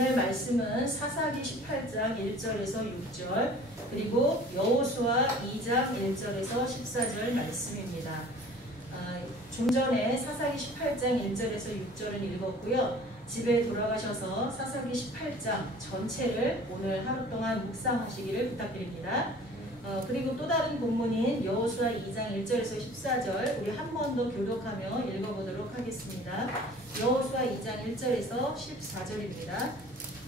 오늘 말씀은 사사기 18장 1절에서 6절 그리고 여호수아 2장 1절에서 14절 말씀입니다. 좀 전에 사사기 18장 1절에서 6절은 읽었고요. 집에 돌아가셔서 사사기 18장 전체를 오늘 하루 동안 묵상하시기를 부탁드립니다. 그리고 또 다른 본문인 여호수아 2장 1절에서 14절 우리 한 번 더 교독하며 읽어보도록 하겠습니다. 여호수아 2장 1절에서 14절입니다.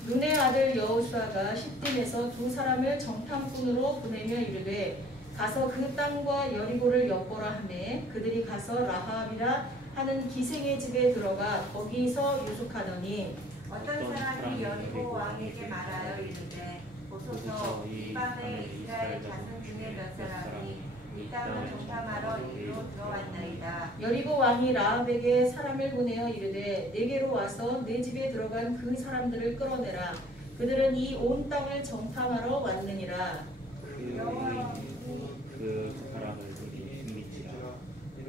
눈의 아들 여호수아가 시딤에서 두 사람을 정탐꾼으로 보내며 이르되 가서 그 땅과 여리고를 엿보라 하매 그들이 가서 라합이라 하는 기생의 집에 들어가 거기서 유숙하더니 어떤 사람이 여리고 왕에게 말하여 이르되 보소서 이 밤에 이스라엘 자손 중에 몇 사람이 이 땅을 정탐하러 이리로 들어왔나이다. 여리고 왕이 라합에게 사람을 보내어 이르되 내게로 와서 내 집에 들어간 그 사람들을 끌어내라. 그들은 이 온 땅을 정탐하러 왔느니라. 그 사람을 그리 숨기지라.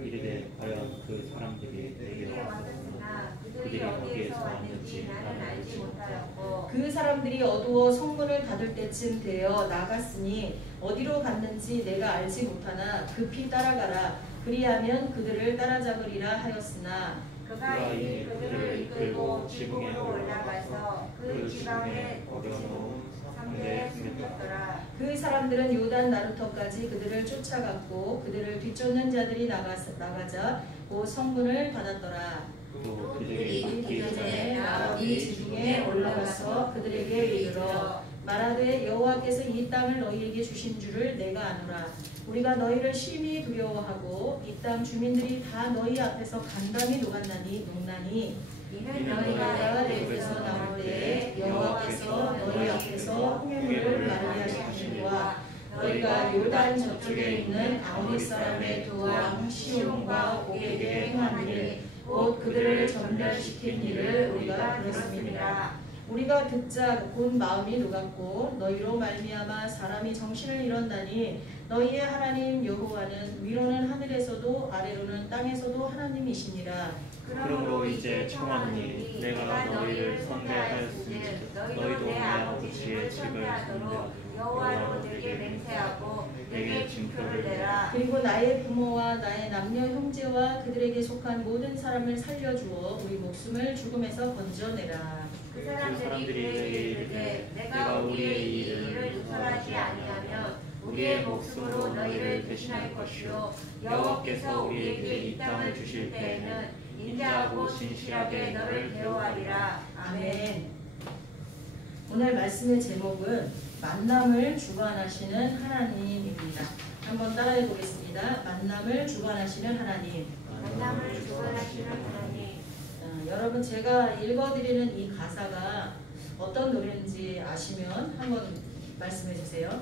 이르되 과연 그 사람들이 내게 왔으나 그들이 어디에서 왔는지 나는 알지 못하였고 그 사람들이 어두워 성문을 닫을 때쯤 되어 나갔으니 어디로 갔는지 내가 알지 못하나 급히 따라가라. 그리하면 그들을 따라잡으리라 하였으나 그가 이미 그들을 이끌고 지붕으로 올라가서 그 지방에 거두어 상대에 숨겼더라. 그 사람들은 요단 나루터까지 그들을 쫓아갔고 그들을 뒤쫓는 자들이 나가자 곧 성문을 닫았더라. 또 그들이 이 전에 라합이 지붕에 올라가서 그들에게 이르러 말하되 여호와께서 이 땅을 너희에게 주신 줄을 내가 아노라. 우리가 너희를 심히 두려워하고 이 땅 주민들이 다 너희 앞에서 간담이 녹나니 이는 너희가 내 집에서 나올 때에 여호와께서 너희 앞에서 홍해물을 마르게 하시니와 너희가 요단 저쪽에 있는 아모리 사람의 두 왕 시온과 옥에게 행한 일 곧 그들을 전멸시킨 일을 우리가 들었습니다. 우리가 듣자 곧 마음이 녹았고 너희로 말미암아 사람이 정신을 잃었나니 너희의 하나님 여호와는 위로는 하늘에서도 아래로는 땅에서도 하나님이시니라. 그러므로 이제 청하노니 내가 너희를 선대하였은즉 너희도 내 아버지의 집을 선대하도록 여호와로 내게 맹세하고 내게 징표를 내라. 그리고 나의 부모와 나의 남녀 형제와 그들에게 속한 모든 사람을 살려주어 우리 목숨을 죽음에서 건져내라. 그 사람들이 그에게 이르되 내가 우리의 이 일을 누설하지 아니하면 우리의 목숨으로 너희를 대신할 것이요 여호와께서 우리에게 이 땅을 주실 때에는 인자하고 진실하게 너를 대우하리라. 아멘. 오늘 말씀의 제목은 만남을 주관하시는 하나님입니다. 한번 따라해 보겠습니다. 만남을 주관하시는 하나님. 만남을 주관하시는 하나님. 여러분 제가 읽어드리는 이 가사가 어떤 노래인지 아시면 한번 말씀해 주세요.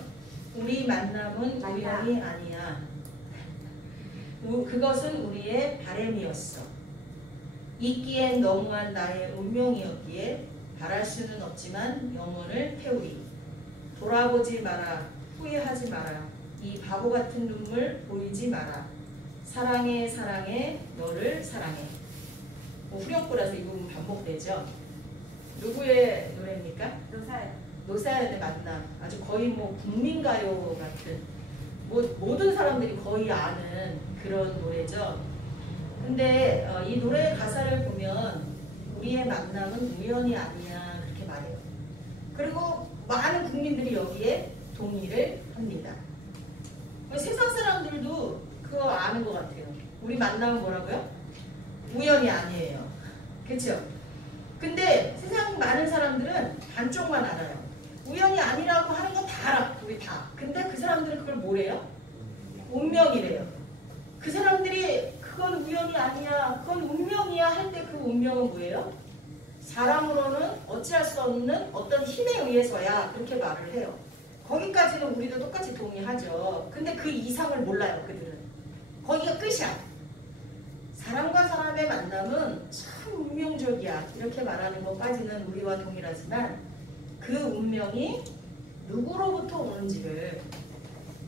우리 만남은 우연이 아니야. 그것은 우리의 바램이었어. 있기엔 너무한 나의 운명이었기에 바랄 수는 없지만 영혼을 태우리. 돌아보지 마라. 후회하지 마라. 이 바보 같은 눈물 보이지 마라. 사랑해 사랑해 너를 사랑해. 후렴구라서 이 부분 반복되죠. 누구의 노래입니까? 노사연의 만남. 아주 거의 국민가요 같은 모든 사람들이 거의 아는 그런 노래죠. 근데 이 노래 가사를 보면 우리의 만남은 우연이 아니야 그렇게 말해요. 그리고 많은 국민들이 여기에 동의를 합니다. 세상 사람들도 그거 아는 것 같아요. 우리 만남은 뭐라고요? 우연이 아니에요. 그렇죠? 근데 세상 많은 사람들은 반쪽만 알아요. 우연이 아니라고 하는 건 다 알아. 우리 다. 근데 그 사람들은 그걸 뭐래요? 운명이래요. 그 사람들이 그건 우연이 아니야, 그건 운명이야 할 때 그 운명은 뭐예요? 사람으로는 어찌할 수 없는 어떤 힘에 의해서야 그렇게 말을 해요. 거기까지는 우리도 똑같이 동의하죠. 근데 그 이상을 몰라요. 그들은. 거기가 끝이야. 사람과 사람의 만남은 참 운명적이야 이렇게 말하는 것까지는 우리와 동일하지만 그 운명이 누구로부터 오는지를,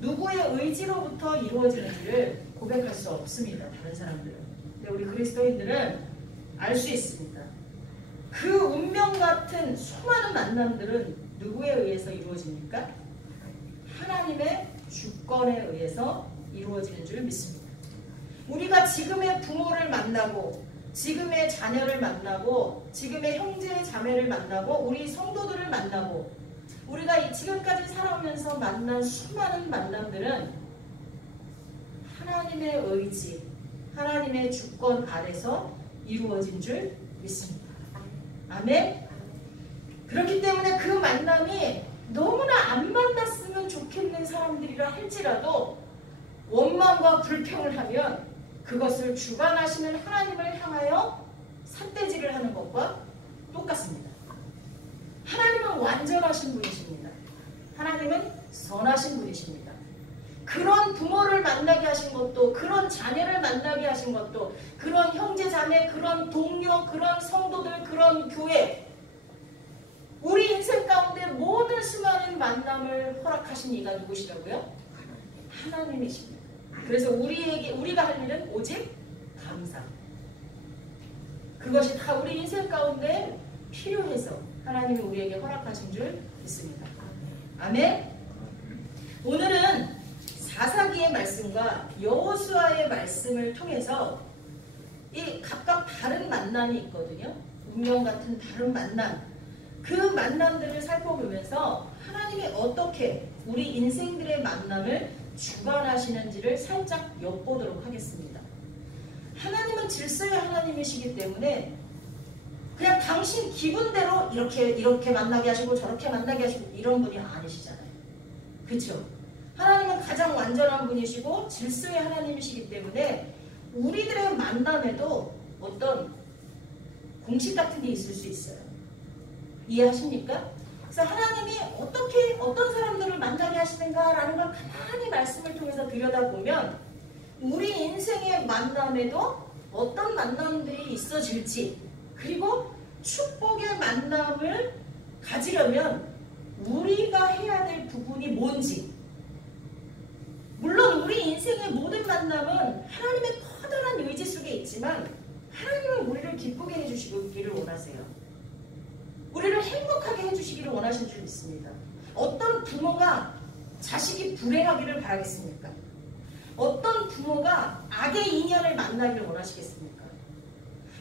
누구의 의지로부터 이루어지는지를 고백할 수 없습니다. 다른 사람들은. 근데 우리 그리스도인들은 알 수 있습니다. 그 운명 같은 수많은 만남들은 누구에 의해서 이루어집니까? 하나님의 주권에 의해서 이루어지는 줄 믿습니다. 우리가 지금의 부모를 만나고 지금의 자녀를 만나고 지금의 형제 자매를 만나고 우리 성도들을 만나고 우리가 지금까지 살아오면서 만난 수많은 만남들은 하나님의 의지, 하나님의 주권 아래서 이루어진 줄 믿습니다. 아멘? 그렇기 때문에 그 만남이 너무나 안 만났으면 좋겠는 사람들이라 할지라도 원망과 불평을 하면 그것을 주관하시는 하나님을 향하여 삿대질을 하는 것과 똑같습니다. 하나님은 완전하신 분이십니다. 하나님은 선하신 분이십니다. 그런 부모를 만나게 하신 것도, 그런 자녀를 만나게 하신 것도, 그런 형제 자매, 그런 동료, 그런 성도들, 그런 교회, 우리 인생 가운데 모든 수많은 만남을 허락하신 이가 누구시라고요? 하나님이십니다. 그래서 우리가 할 일은 오직 감사. 그것이 다 우리 인생 가운데 필요해서 하나님이 우리에게 허락하신 줄 믿습니다. 아멘. 오늘은 사사기의 말씀과 여호수아의 말씀을 통해서 이 각각 다른 만남이 있거든요. 운명 같은 다른 만남. 그 만남들을 살펴보면서 하나님이 어떻게 우리 인생들의 만남을 주관하시는지를 살짝 엿보도록 하겠습니다. 하나님은 질서의 하나님이시기 때문에 그냥 당신 기분대로 이렇게 만나게 하시고 저렇게 만나게 하시고 이런 분이 아니시잖아요. 그렇죠? 하나님은 가장 완전한 분이시고 질서의 하나님이시기 때문에 우리들의 만남에도 어떤 공식 같은 게 있을 수 있어요. 이해하십니까? 그래서 하나님이 어떻게 어떤 사람들을 만나게 하시는가라는 걸 가만히 말씀을 통해서 들여다보면 우리 인생의 만남에도 어떤 만남들이 있어질지, 그리고 축복의 만남을 가지려면 우리가 해야 될 부분이 뭔지. 물론 우리 인생의 모든 만남은 하나님의 커다란 의지 속에 있지만 하나님은 우리를 기쁘게 해주시기를 원하세요. 우리를 행복하게 해주시기를 원하신 줄 믿습니다. 어떤 부모가 자식이 불행하기를 바라겠습니까? 어떤 부모가 악의 인연을 만나기를 원하시겠습니까?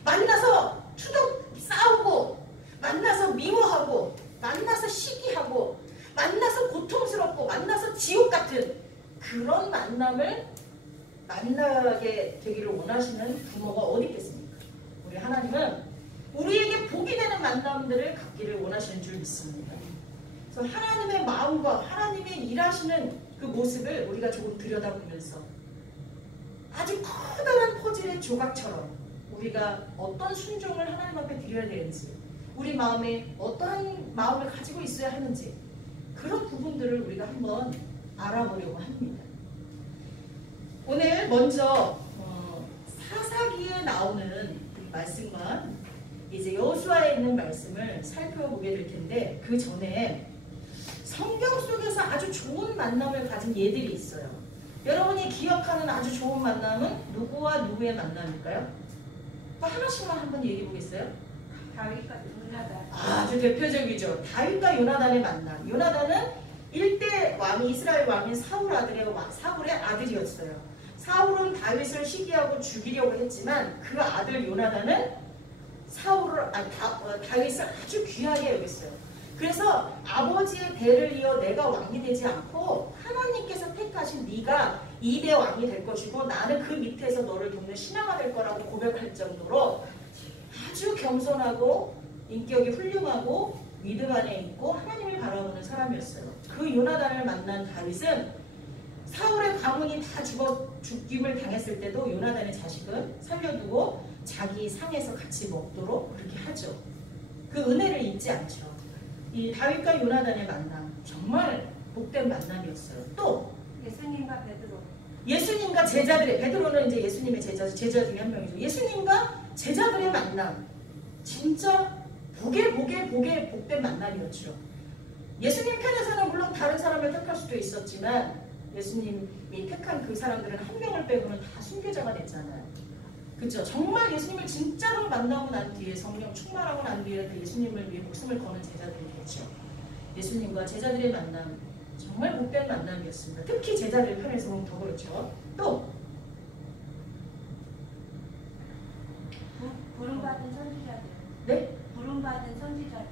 만나서 투덕 싸우고, 만나서 미워하고, 만나서 시기하고, 만나서 고통스럽고, 만나서 지옥 같은 그런 만남을 만나게 되기를 원하시는 부모가 어디 있겠습니까? 우리 하나님은 우리에게 복이 되는 만남들을 갖기를 원하시는 줄 믿습니다. 그래서 하나님의 마음과 하나님의 일하시는 그 모습을 우리가 조금 들여다보면서 아주 커다란 퍼즐의 조각처럼 우리가 어떤 순종을 하나님 앞에 드려야 되는지, 우리 마음에 어떠한 마음을 가지고 있어야 하는지, 그런 부분들을 우리가 한번 알아보려고 합니다. 오늘 먼저 사사기에 나오는 말씀과 이제 여호수아에 있는 말씀을 살펴보게 될 텐데, 그 전에 성경 속에서 아주 좋은 만남을 가진 예들이 있어요. 여러분이 기억하는 아주 좋은 만남은 누구와 누구의 만남일까요? 하나씩만 한번 얘기해 보겠어요? 다윗과 요나단. 아주 대표적이죠. 다윗과 요나단의 만남. 요나단은 1대 왕이, 이스라엘 왕인 사울의 아들이었어요. 사울은 다윗을 시기하고 죽이려고 했지만 그 아들 요나단은 다윗을 아주 귀하게 여겼어요. 그래서 아버지의 대를 이어 내가 왕이 되지 않고 하나님께서 택하신 네가 2대 왕이 될 것이고 나는 그 밑에서 너를 돕는 신하가 될 거라고 고백할 정도로 아주 겸손하고 인격이 훌륭하고 믿음 안에 있고 하나님을 바라보는 사람이었어요. 그 요나단을 만난 다윗은 사울의 가문이 다 죽임을 당했을 때도 요나단의 자식은 살려두고 자기 상에서 같이 먹도록 그렇게 하죠. 그 은혜를 잊지 않죠. 이 다윗과 요나단의 만남, 정말 복된 만남이었어요. 또 예수님과 베드로. 예수님과 제자들의, 베드로는 이제 예수님의 제자 중에 한 명이죠. 예수님과 제자들의 만남, 진짜 복의 복된 만남이었죠. 예수님 편에서는 물론 다른 사람을 택할 수도 있었지만 예수님이 택한 그 사람들은 한 명을 빼고는 다 순교자가 됐잖아요. 그죠? 정말 예수님을 진짜로 만나고 난 뒤에 성령 충만하고 난 뒤에 그 예수님을 위해 목숨을 거는 제자들이겠죠. 예수님과 제자들의 만남 정말 못된 만남이었습니다. 특히 제자들 편에서 보면 더 그렇죠. 또 부름받은 선지자들. 네? 부름받은 선지자들.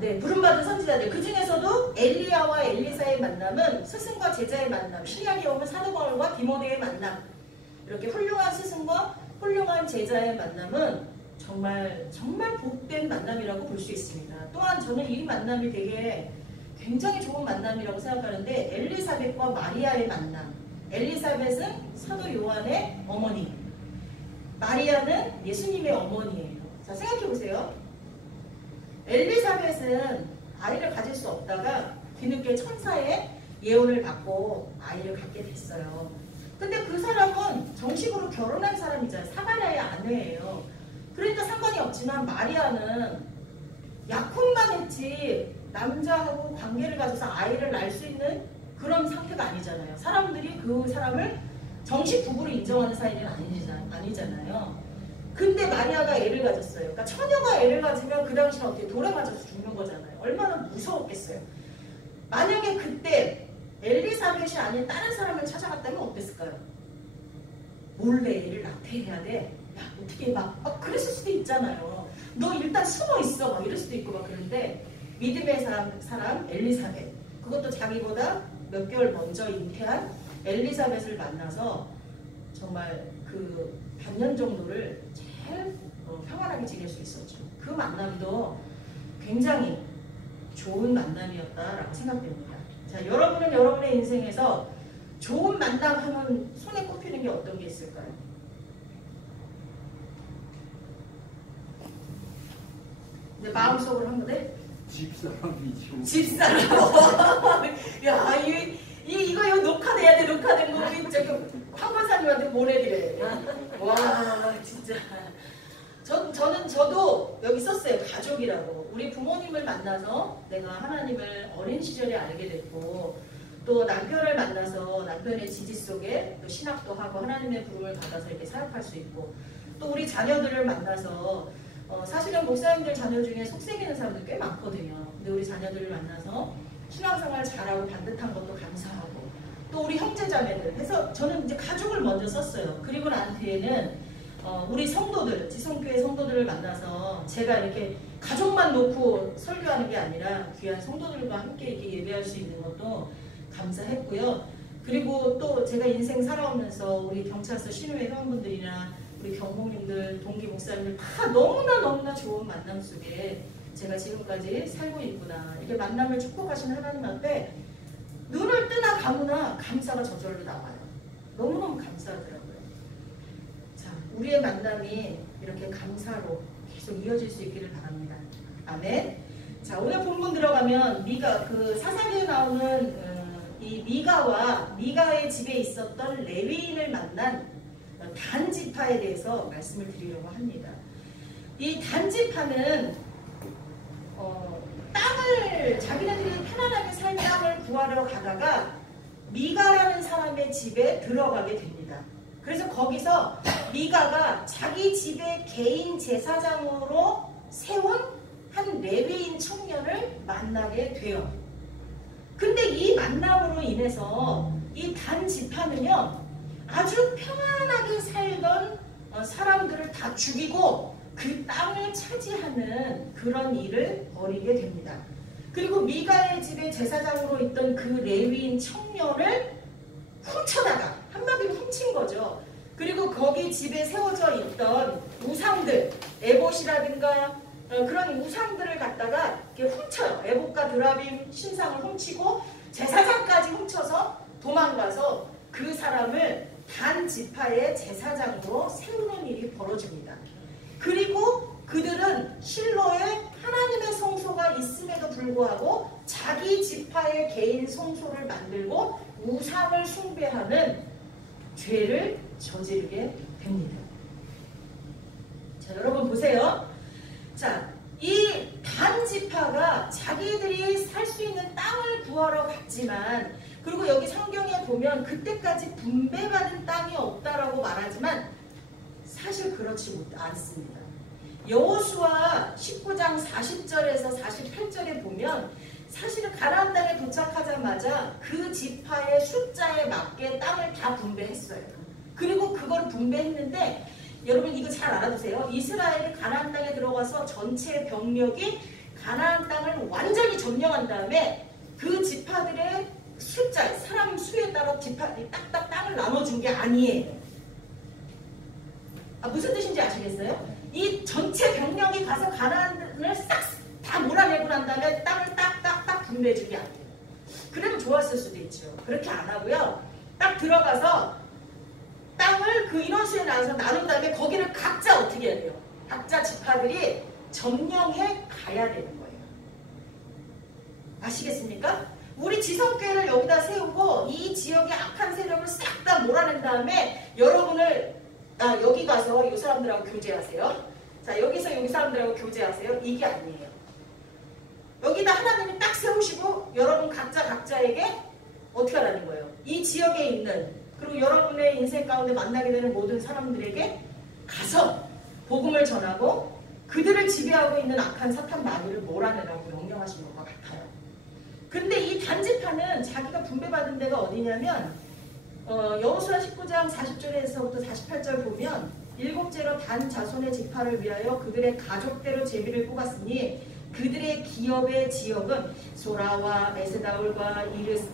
네, 부름받은 선지자들. 그 중에서도 엘리야와 엘리사의 만남은 스승과 제자의 만남, 신약에 오면 사도 바울과 디모데의 만남, 이렇게 훌륭한 스승과 훌륭한 제자의 만남은 정말 복된 만남이라고 볼 수 있습니다. 또한 저는 이 만남이 되게 굉장히 좋은 만남이라고 생각하는데, 엘리사벳과 마리아의 만남. 엘리사벳은 사도 요한의 어머니, 마리아는 예수님의 어머니예요. 자, 생각해 보세요. 엘리사벳은 아이를 가질 수 없다가 뒤늦게 천사의 예언을 받고 아이를 갖게 됐어요. 근데 그 사람은 정식으로 결혼한 사람이잖아요. 사가랴의 아내예요. 그러니까 상관이 없지만 마리아는 약혼만 했지 남자하고 관계를 가져서 아이를 낳을 수 있는 그런 상태가 아니잖아요. 사람들이 그 사람을 정식 부부로 인정하는 사이는 아니잖아요. 근데 마리아가 애를 가졌어요. 그러니까 처녀가 애를 가지면 그 당시는 어떻게 돌에 맞아서 죽는 거잖아요. 얼마나 무서웠겠어요. 만약에 그때 엘리사벳이 아닌 다른 사람을 찾아갔다면 어땠을까요? 몰래 애를 낙태해야 돼. 야, 어떻게 막 그랬을 수도 있잖아요. 너 일단 숨어 있어. 막 이럴 수도 있고 막 그런데 믿음의 사람 엘리사벳, 그것도 자기보다 몇 개월 먼저 잉태한 엘리사벳을 만나서 정말 그 반년 정도를 잘 평안하게 지낼 수 있었죠. 그 만남도 굉장히 좋은 만남이었다라고 생각됩니다. 자, 여러분은 여러분의 인생에서 좋은 만남 하면 손에 꼽히는 게 어떤 게 있을까요? 이제 마음속으로 한 번에 집사람이죠. 집사람. 야, 이거 녹화돼야 돼. 녹화된 거 우리 저기 황권사님한테 보내드려요. 와, 진짜. 저도 여기 썼어요. 가족이라고. 우리 부모님을 만나서 내가 하나님을 어린 시절에 알게 됐고, 또 남편을 만나서 남편의 지지 속에 또 신학도 하고 하나님의 부름을 받아서 이렇게 사역할 수 있고, 또 우리 자녀들을 만나서 사실은 목사님들 자녀 중에 속썩이는 사람들 꽤 많거든요. 근데 우리 자녀들을 만나서 신앙생활 잘하고 반듯한 것도 감사하고, 또 우리 형제자매들 해서 저는 이제 가족을 먼저 썼어요. 그리고 난 뒤에는 우리 성도들, 지성교회 성도들을 만나서 제가 이렇게 가족만 놓고 설교하는 게 아니라 귀한 성도들과 함께 이렇게 예배할 수 있는 것도 감사했고요. 그리고 또 제가 인생 살아오면서 우리 경찰서 신우회 회원분들이나 우리 경목님들, 동기 목사님들 다 너무나 좋은 만남 속에 제가 지금까지 살고 있구나. 이렇게 만남을 축복하시는 하나님 앞에 눈을 뜨나 감으나 감사가 저절로 나와요. 너무너무 감사하더라고요. 자, 우리의 만남이 이렇게 감사로 계속 이어질 수 있기를 바랍니다. 아멘. 자, 오늘 본문 들어가면 그 사사기에 나오는 이 미가와 미가의 집에 있었던 레위인을 만난 단지파에 대해서 말씀을 드리려고 합니다. 이 단지파는 땅을 자기네들이 편안하게 살 땅을 구하러 가다가 미가라는 사람의 집에 들어가게 됩니다. 그래서 거기서 미가가 자기 집의 개인 제사장으로 세운 한 레위인 청년을 만나게 돼요. 근데 이 만남으로 인해서 이 단지파는요, 아주 평안하게 살던 사람들을 다 죽이고 그 땅을 차지하는 그런 일을 벌이게 됩니다. 그리고 미가의 집에 제사장으로 있던 그 레위인 청년을 훔쳐다가, 한마디로 훔친 거죠. 그리고 거기 집에 세워져 있던 우상들, 에봇이라든가 그런 우상들을 갖다가 이렇게 훔쳐요. 에봇과 드라빔 신상을 훔치고 제사장까지 훔쳐서 도망가서 그 사람을 단 지파의 제사장으로 세우는 일이 벌어집니다. 그리고 그들은 실로에 하나님의 성소가 있음에도 불구하고 자기 지파의 개인 성소를 만들고 우상을 숭배하는 죄를 저지르게 됩니다. 자, 여러분 보세요. 자, 이 단지파가 자기들이 살 수 있는 땅을 구하러 갔지만, 그리고 여기 성경에 보면 그때까지 분배받은 땅이 없다라고 말하지만 사실 그렇지 않습니다. 여호수아 19장 40절에서 48절에 보면 사실은 가나안 땅에 도착하자마자 그 지파의 숫자에 맞게 땅을 다 분배했어요. 그리고 그걸 분배했는데 여러분 이거 잘 알아두세요. 이스라엘이 가나안 땅에 들어가서 전체 병력이 가나안 땅을 완전히 점령한 다음에 그 지파들의 숫자, 사람 수에 따라 지파들이 딱딱 땅을 나눠준 게 아니에요. 무슨 뜻인지 아시겠어요? 이 전체 병력이 가서 가나안을 싹 다 몰아내고 난 다음에 땅을 딱딱딱 분배해준 게 아니에요. 그래도 좋았을 수도 있죠. 그렇게 안 하고요. 딱 들어가서 땅을 그 인원수에 나눠서 나눈 다음에 거기를 각자 어떻게 해야 돼요? 각자 지파들이 점령해 가야 되는 거예요. 아시겠습니까? 우리 지성교회를 여기다 세우고 이 지역의 악한 세력을 싹 다 몰아낸 다음에 여러분을 여기 가서 이 사람들하고 교제하세요. 자, 여기서 여기 사람들하고 교제하세요. 이게 아니에요. 여기다 하나님이 딱 세우시고 여러분 각자에게 어떻게 하라는 거예요? 이 지역에 있는 그리고 여러분의 인생 가운데 만나게 되는 모든 사람들에게 가서 복음을 전하고 그들을 지배하고 있는 악한 사탄 마귀를 몰아내라고 명령하신 것 같아요. 근데 이 단지파는 자기가 분배받은 데가 어디냐면 여호수아 19장 40절에서부터 48절 보면 일곱째로 단 자손의 지파를 위하여 그들의 가족대로 제비를 뽑았으니 그들의 기업의 지역은 소라와 에스다올과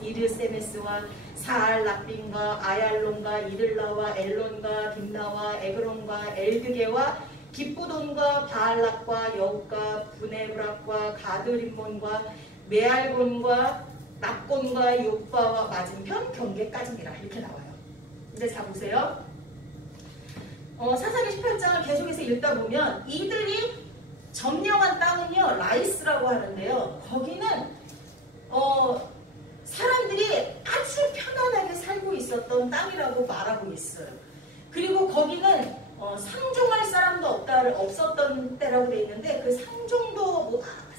이르세메스와 사알락빈과 아얄론과 이들라와 엘론과 딥나와 에그론과 엘드게와 기쁘돈과 바알락과 여욱과 브네브락과 가드림몬과 메알곤과 낙곤과 욕바와 맞은편 경계까지니라 이렇게 나와요. 근데 자 보세요. 사사기 18장을 계속해서 읽다 보면 이들이 점령한 땅은요 라이스라고 하는데요. 거기는 사람들이 아주 편안하게 살고 있었던 땅이라고 말하고 있어요. 그리고 거기는 상종할 사람도 없었던 때라고 돼 있는데 그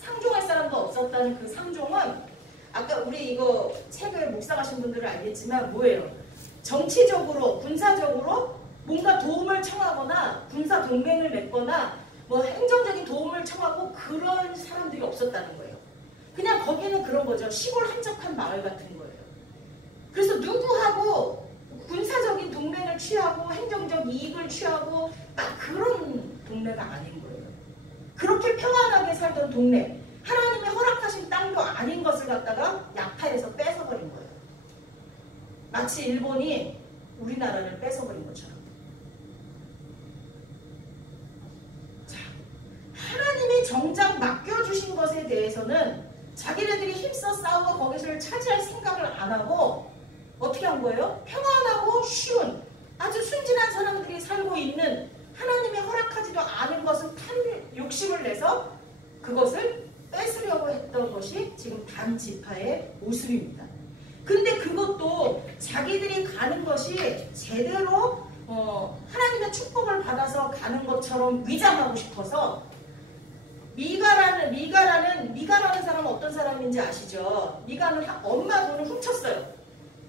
상종할 사람도 없었다는 그 상종은 아까 우리 이거 책을 묵상하신 분들은 알겠지만 뭐예요? 정치적으로 군사적으로 뭔가 도움을 청하거나 군사 동맹을 맺거나 뭐 행정적인 도움을 청하고 그런 사람들이 없었다는 거예요. 그냥 거기는 그런 거죠. 시골 한적한 마을 같은 거예요. 그래서 누구하고 군사적인 동맹을 취하고 행정적 이익을 취하고 딱 그런 동네가 아닌 거예요. 그렇게 평안하게 살던 동네, 하나님이 허락하신 땅도 아닌 것을 갖다가 약탈해서 뺏어버린 거예요. 마치 일본이 우리나라를 뺏어버린 것처럼. 하나님이 정작 맡겨주신 것에 대해서는 자기네들이 힘써 싸우고 거기서 차지할 생각을 안 하고 어떻게 한 거예요? 평안하고 쉬운 아주 순진한 사람들이 살고 있는 하나님이 허락하지도 않은 것을 욕심을 내서 그것을 뺏으려고 했던 것이 지금 단 지파의 모습입니다. 근데 그것도 자기들이 가는 것이 제대로 하나님의 축복을 받아서 가는 것처럼 위장하고 싶어서 미가라는 사람은 어떤 사람인지 아시죠? 미가는 엄마 돈을 훔쳤어요.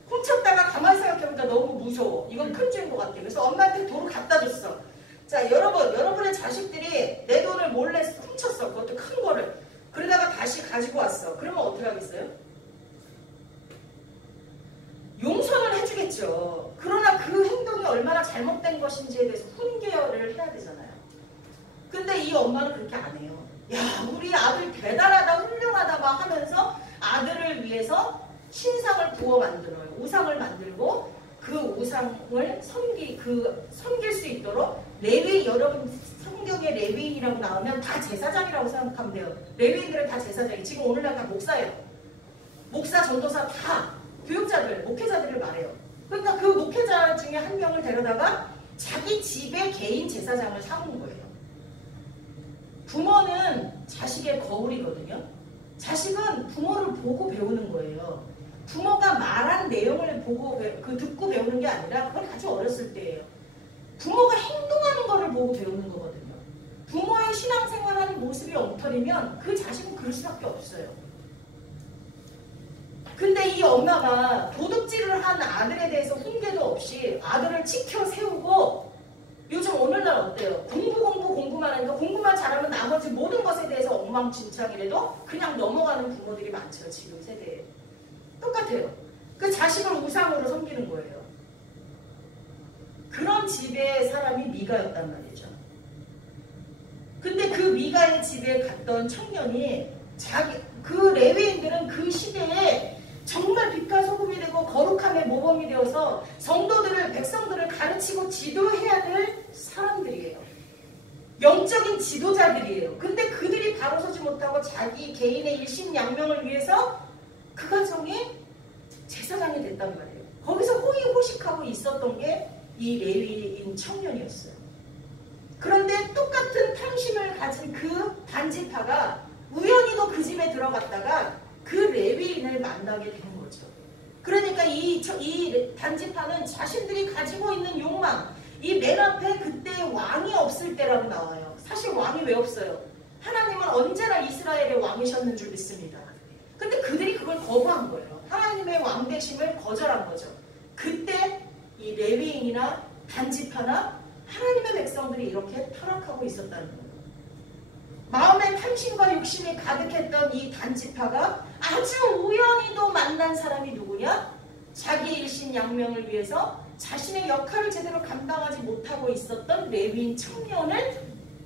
훔쳤다가 가만히 생각해보니까 너무 무서워. 이건 큰 죄인 것 같아. 그래서 엄마한테 돈을 갖다 줬어. 자, 여러분의 자식들이 내 돈을 몰래 훔쳤어. 그것도 큰 거를. 그러다가 다시 가지고 왔어. 그러면 어떻게 하겠어요? 용서는 해주겠죠. 그러나 그 행동이 얼마나 잘못된 것인지에 대해서 훈계를 해야 되잖아요. 근데 이 엄마는 그렇게 안 해요. 야, 우리 아들 대단하다, 훌륭하다 막 하면서 아들을 위해서 신상을 부어 만들어요. 우상을 만들고 그 우상을 섬길 수 있도록 여러분 성경에 레위인이라고 나오면 다 제사장이라고 생각하면 돼요. 레위인들은 다 제사장이. 지금 오늘날 다 목사예요. 목사, 전도사 다 교육자들, 목회자들을 말해요. 그러니까 그 목회자 중에 한 명을 데려다가 자기 집에 개인 제사장을 삼은 거예요. 부모는 자식의 거울이거든요. 자식은 부모를 보고 배우는 거예요. 부모가 말한 내용을 보고 듣고 배우는 게 아니라 그건 아주 어렸을 때예요. 부모가 행동하는 거를 보고 배우는 거거든요. 부모의 신앙생활하는 모습이 엉터리면 그 자식은 그럴 수밖에 없어요. 근데 이 엄마가 도둑질을 한 아들에 대해서 훈계도 없이 아들을 지켜 세우고 요즘 오늘날 어때요? 공부만 하니까 공부만 잘하면 나머지 모든 것에 대해서 엉망진창이라도 그냥 넘어가는 부모들이 많죠. 지금 세대에. 똑같아요. 그 자식을 우상으로 섬기는 거예요. 그런 집의 사람이 미가였단 말이죠. 근데 그 미가의 집에 갔던 청년이 그 레위인들은 그 시대에 정말 빛과 소금이 되고 거룩함의 모범이 되어서 성도들을, 백성들을 가르치고 지도해야 될 사람들이에요. 영적인 지도자들이에요. 근데 그들이 바로 서지 못하고 자기 개인의 일심양명을 위해서 그 가정이 제사장이 됐단 말이에요. 거기서 호의호식하고 있었던 게 이 레위인 청년이었어요. 그런데 똑같은 탐심을 가진 그 단지파가 우연히도 그 집에 들어갔다가 그 레위인을 만나게 된 거죠. 그러니까 이 단지파는 자신들이 가지고 있는 욕망, 이 맨 앞에 그때 왕이 없을 때라고 나와요. 사실 왕이 왜 없어요? 하나님은 언제나 이스라엘의 왕이셨는 줄 믿습니다. 근데 그들이 그걸 거부한 거예요. 하나님의 왕되심을 거절한 거죠. 그때 이 레위인이나 단지파나 하나님의 백성들이 이렇게 타락하고 있었다는 거예요. 마음에 탐심과 욕심이 가득했던 이 단지파가 아주 우연히도 만난 사람이 누구냐? 자기 일심양명을 위해서 자신의 역할을 제대로 감당하지 못하고 있었던 레위인 청년을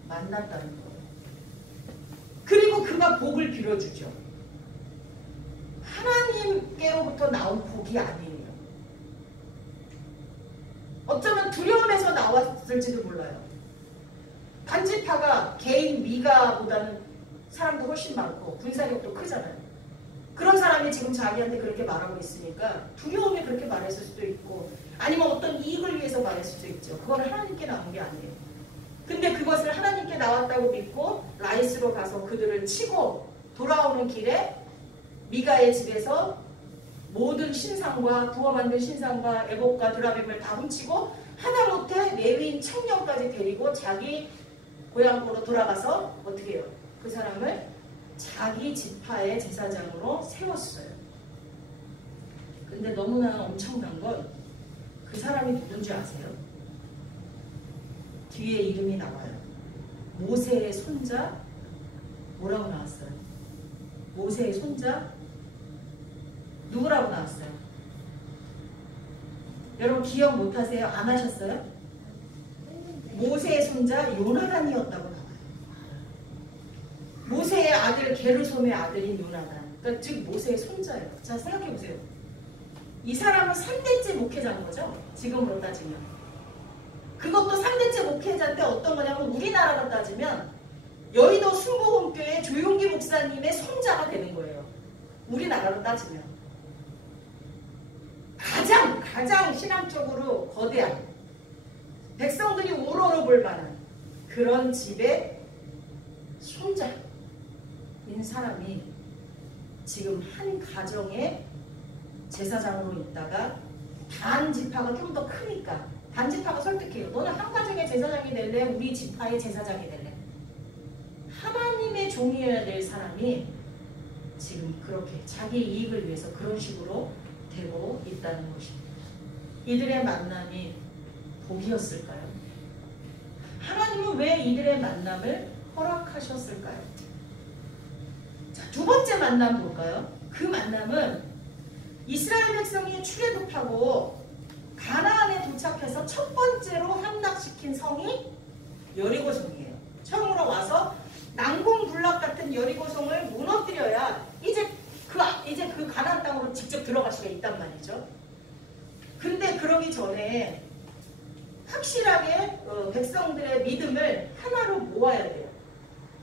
만났다는 거예요. 그리고 그가 복을 빌어주죠. 하나님께로부터 나온 복이 아니에요. 어쩌면 두려움에서 나왔을지도 몰라요. 단지파가 개인 미가보다는 사람도 훨씬 많고 군사력도 크잖아요. 그런 사람이 지금 자기한테 그렇게 말하고 있으니까 두려움에 그렇게 말했을 수도 있고 아니면 어떤 이익을 위해서 말했을 수도 있죠. 그건 하나님께 나온 게 아니에요. 근데 그것을 하나님께 나왔다고 믿고 라이스로 가서 그들을 치고 돌아오는 길에 미가의 집에서 모든 신상과 부어 만든 신상과 에봇과 드라빔을 다 훔치고 하다못해 레위인 청년까지 데리고 자기 고향으로 돌아가서 어떻게 해요? 그 사람을 자기 지파의 제사장으로 세웠어요. 근데 너무나 엄청난 건 그 사람이 누군지 아세요? 뒤에 이름이 나와요. 모세의 손자 뭐라고 나왔어요? 모세의 손자 누구라고 나왔어요? 여러분 기억 못하세요? 안 하셨어요? 모세의 손자 요나단이었다고 나와요. 모세의 아들 게르솜의 아들인 요나단. 그러니까 즉 모세의 손자예요. 자 생각해보세요. 이 사람은 3대째 목회자인 거죠? 지금으로 따지면. 그것도 3대째 목회자인데 어떤 거냐면 우리나라로 따지면 여의도 순복음교회 조용기 목사님의 손자가 되는 거예요. 우리나라로 따지면. 가장 신앙적으로 거대한 백성들이 우러러볼 만한 그런 집의 손자인 사람이 지금 한 가정의 제사장으로 있다가 단지파가 좀 더 크니까 단지파가 설득해요. 너는 한 가정의 제사장이 될래? 우리 지파의 제사장이 될래? 하나님의 종이어야 될 사람이 지금 그렇게 자기 이익을 위해서 그런 식으로 되고 있다는 것입니다. 이들의 만남이 복이었을까요? 하나님은 왜 이들의 만남을 허락하셨을까요? 자, 두 번째 만남 볼까요? 그 만남은 이스라엘 백성이 출애굽하고 가나안에 도착해서 첫 번째로 함락시킨 성이 여리고성이에요. 처음으로 와서 난공불락 같은 여리고성을 무너뜨려야 이제 그 가나안 땅으로 직접 들어갈 수가 있단 말이죠. 근데 그러기 전에 확실하게 백성들의 믿음을 하나로 모아야 돼요.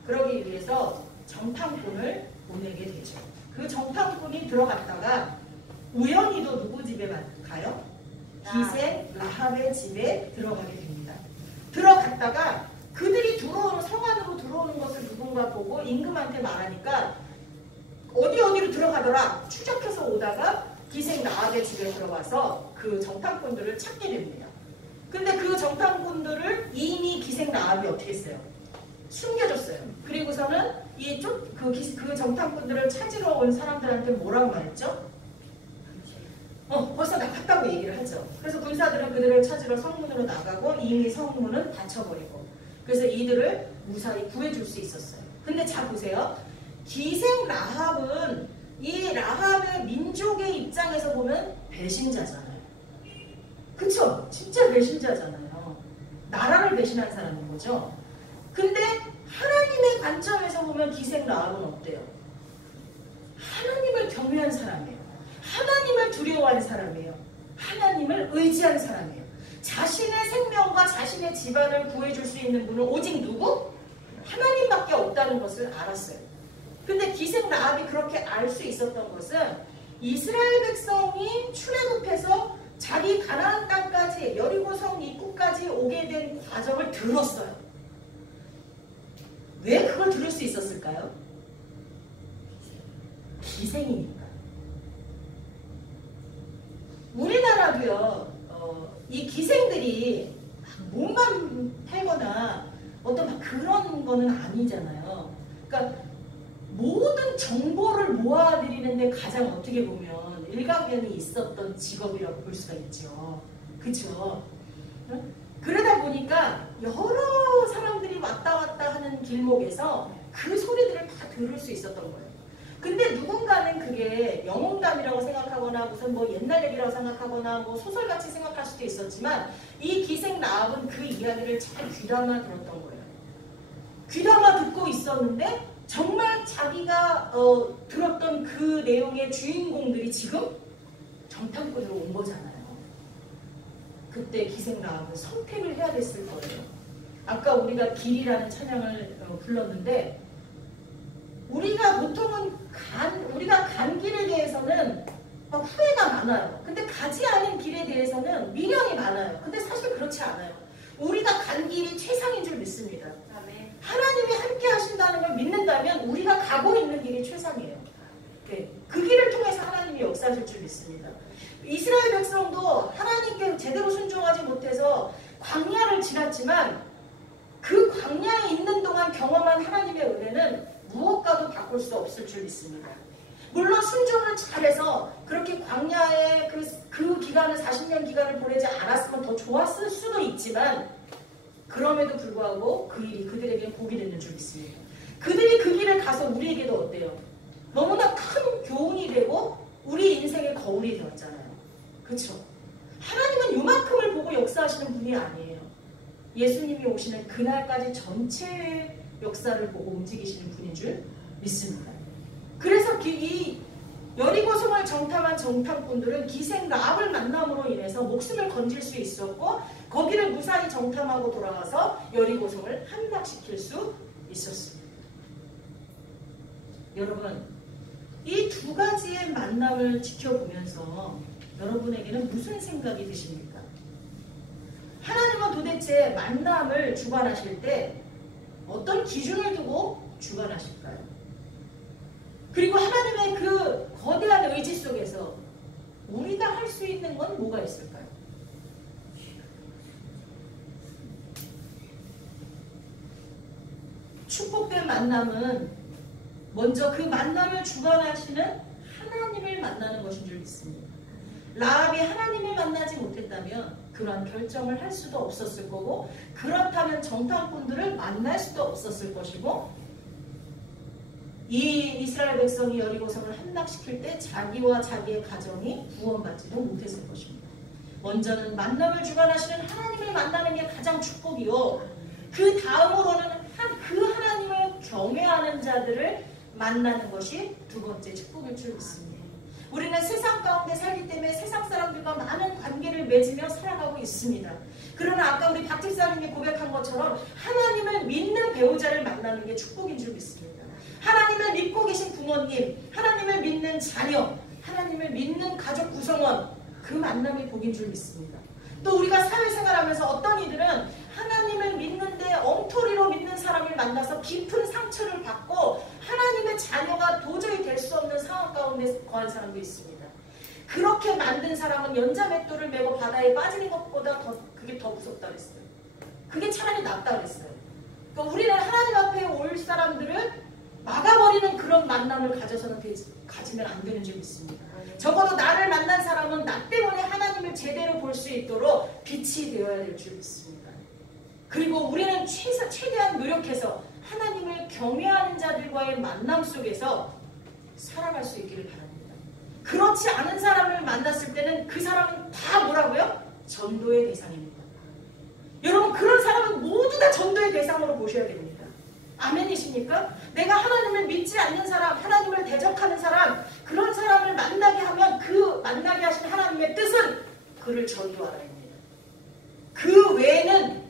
그러기 위해서 정탐꾼을 보내게 되죠. 그 정탐꾼이 들어갔다가 우연히도 누구 집에 가요? 기생 라합의 집에 들어가게 됩니다. 들어갔다가 그들이 성 안으로 들어오는 것을 누군가 보고 임금한테 말하니까 어디로 들어가더라 추적해서 오다가 기생 라합의 집에 들어가서 그 정탐꾼들을 찾게 됩니다. 근데 그 정탐꾼들을 이미 기생 라합이 어떻게 했어요? 숨겨줬어요. 그리고서는 그 정탐꾼들을 찾으러 온 사람들한테 뭐라고 말했죠? 벌써 나갔다고 얘기를 하죠. 그래서 군사들은 그들을 찾으러 성문으로 나가고 이미 성문은 닫혀버리고 그래서 이들을 무사히 구해줄 수 있었어요. 근데 자 보세요. 기생 라합은 이 라합의 민족의 입장에서 보면 배신자잖아요. 그쵸? 진짜 배신자잖아요. 나라를 배신한 사람인 거죠. 근데 하나님의 관점에서 보면 기생 라합은 어때요? 하나님을 경외한 사람이에요. 하나님을 두려워하는 사람이에요. 하나님을 의지하는 사람이에요. 자신의 생명과 자신의 집안을 구해줄 수 있는 분은 오직 누구? 하나님밖에 없다는 것을 알았어요. 근데 기생 라합이 그렇게 알 수 있었던 것은 이스라엘 백성이 출애굽해서 자기 가나안 땅까지 여리고성 입구까지 오게 된 과정을 들었어요. 왜 그걸 들을 수 있었을까요? 기생이니까. 우리나라도요. 이 기생들이 몸만 팔거나 어떤 막 그런 거는 아니잖아요. 그러니까 모든 정보를 모아드리는데 가장 어떻게 보면 일가견이 있었던 직업이라고 볼 수가 있죠. 그쵸? 그러다 보니까 여러 사람들이 왔다 갔다 하는 길목에서 그 소리들을 다 들을 수 있었던 거예요. 근데 누군가는 그게 영웅담이라고 생각하거나 무슨 뭐 옛날 얘기라고 생각하거나 뭐 소설같이 생각할 수도 있었지만 이 기생 라합은 그 이야기를 잘 귀담아 들었던 거예요. 귀담아 듣고 있었는데 정말 자기가 들었던 그 내용의 주인공들이 지금 정탐꾼으로 온 거잖아요. 그때 기생 라합은 선택을 해야 됐을 거예요. 아까 우리가 길이라는 찬양을 불렀는데 우리가 보통은 우리가 간 길에 대해서는 막 후회가 많아요. 근데 가지 않은 길에 대해서는 미련이 많아요. 근데 사실 그렇지 않아요. 우리가 간 길이 최상인 줄 믿습니다. 하나님이 함께 하신다는 걸 믿는다면 우리가 가고 있는 길이 최상이에요. 네. 그 길을 통해서 하나님이 역사하실 줄 믿습니다. 이스라엘 백성도 하나님께 제대로 순종하지 못해서 광야를 지났지만 그 광야에 있는 동안 경험한 하나님의 은혜는 무엇과도 바꿀 수 없을 줄 믿습니다. 물론 순종을 잘해서 그렇게 광야에 그 기간을 40년 기간을 보내지 않았으면 더 좋았을 수도 있지만 그럼에도 불구하고 그 일이 그들에게 복이 되는 줄 믿습니다. 그들이 그 길을 가서 우리에게도 어때요? 너무나 큰 교훈이 되고 우리 인생의 거울이 되었잖아요. 그렇죠? 하나님은 요만큼을 보고 역사하시는 분이 아니에요. 예수님이 오시는 그날까지 전체 역사를 보고 움직이시는 분인 줄 믿습니다. 그래서 이 여리고성을 정탐한 정탐꾼들은 기생 라합을 만남으로 인해서 목숨을 건질 수 있었고 거기를 무사히 정탐하고 돌아와서 여리고성을 함락시킬 수 있었습니다. 여러분, 이 두 가지의 만남을 지켜보면서 여러분에게는 무슨 생각이 드십니까? 하나님은 도대체 만남을 주관하실 때 어떤 기준을 두고 주관하실까요? 그리고 하나님의 그 거대한 의지 속에서 우리가 할 수 있는 건 뭐가 있을까요? 축복된 만남은 먼저 그 만남을 주관하시는 하나님을 만나는 것인 줄 믿습니다. 라합이 하나님을 만나지 못했다면 그러한 결정을 할 수도 없었을 거고 그렇다면 정탐꾼들을 만날 수도 없었을 것이고 이 이스라엘 백성이 여리고성을 함락시킬 때 자기와 자기의 가정이 구원받지도 못했을 것입니다. 먼저는 만남을 주관하시는 하나님을 만나는 게 가장 축복이요. 그 다음으로는 그 하나님을 경외하는 자들을 만나는 것이 두 번째 축복일 줄 믿습니다. 우리는 세상 가운데 살기 때문에 세상 사람들과 많은 관계를 맺으며 살아가고 있습니다. 그러나 아까 우리 박 집사님이 고백한 것처럼 하나님을 믿는 배우자를 만나는 게 축복인 줄 믿습니다. 하나님을 믿고 계신 부모님, 하나님을 믿는 자녀, 하나님을 믿는 가족 구성원, 그 만남이 복인 줄 믿습니다. 또 우리가 사회생활하면서 어떤 이들은 하나님을 믿는데 엉터리로 믿는 사람을 만나서 깊은 상처를 받고 하나님의 자녀가 도저히 될 수 없는 상황 가운데 거한 사람도 있습니다. 그렇게 만든 사람은 연자맷돌을 메고 바다에 빠지는 것보다 그게 더 무섭다 그랬어요. 그게 차라리 낫다 그랬어요. 그러니까 우리는 하나님 앞에 올 사람들을 막아버리는 그런 만남을 가지면 안 되는 줄 믿습니다. 적어도 나를 만난 사람은 나 때문에 하나님을 제대로 볼 수 있도록 빛이 되어야 될 줄 믿습니다. 그리고 우리는 최대한 노력해서 하나님을 경외하는 자들과의 만남 속에서 살아갈 수 있기를 바랍니다. 그렇지 않은 사람을 만났을 때는 그 사람은 다 뭐라고요? 전도의 대상입니다. 여러분, 그런 사람은 모두 다 전도의 대상으로 보셔야 됩니다. 아멘이십니까? 내가 하나님을 믿지 않는 사람, 하나님을 대적하는 사람, 그런 사람을 만나게 하면 그 만나게 하신 하나님의 뜻은 그를 전도하라 합니다. 그 외에는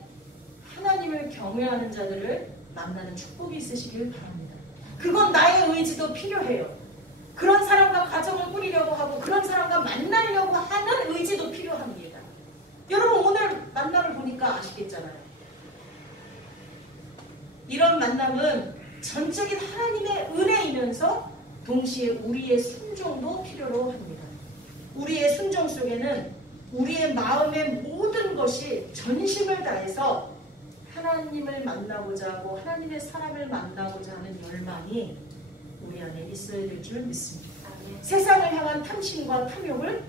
하나님을 경외하는 자들을 만나는 축복이 있으시길 바랍니다. 그건 나의 의지도 필요해요. 그런 사람과 가정을 꾸리려고 하고 그런 사람과 만나려고 하는 의지도 필요합니다. 여러분, 오늘 만남을 보니까 아시겠잖아요. 이런 만남은 전적인 하나님의 은혜이면서 동시에 우리의 순종도 필요로 합니다. 우리의 순종 속에는 우리의 마음의 모든 것이 전심을 다해서 하나님을 만나고자 하고 하나님의 사람을 만나고자 하는 열망이 우리 안에 있어야 될 줄 믿습니다. 세상을 향한 탐심과 탐욕을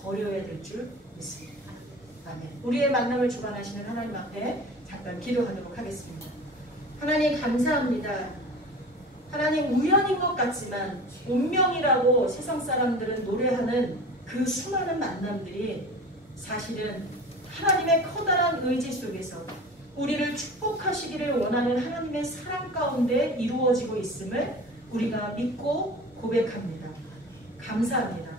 버려야 될 줄 믿습니다. 아멘. 우리의 만남을 주관하시는 하나님 앞에 잠깐 기도하도록 하겠습니다. 하나님 감사합니다. 하나님, 우연인 것 같지만 운명이라고 세상 사람들은 노래하는 그 수많은 만남들이 사실은 하나님의 커다란 의지 속에서 우리를 축복하시기를 원하는 하나님의 사랑 가운데 이루어지고 있음을 우리가 믿고 고백합니다. 감사합니다.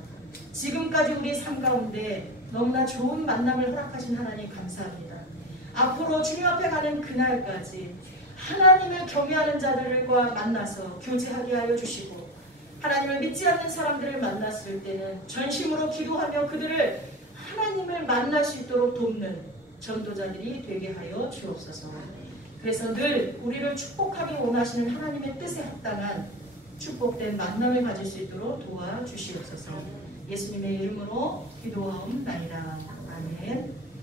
지금까지 우리 삶 가운데 너무나 좋은 만남을 허락하신 하나님 감사합니다. 앞으로 주님 앞에 가는 그날까지 하나님을 경외하는 자들과 만나서 교제하게 하여 주시고, 하나님을 믿지 않는 사람들을 만났을 때는 전심으로 기도하며 그들을 하나님을 만날 수 있도록 돕는 전도자들이 되게 하여 주옵소서. 그래서 늘 우리를 축복하기 원하시는 하나님의 뜻에 합당한 축복된 만남을 가질 수 있도록 도와주시옵소서. 예수님의 이름으로 기도하옵나이다. 아멘.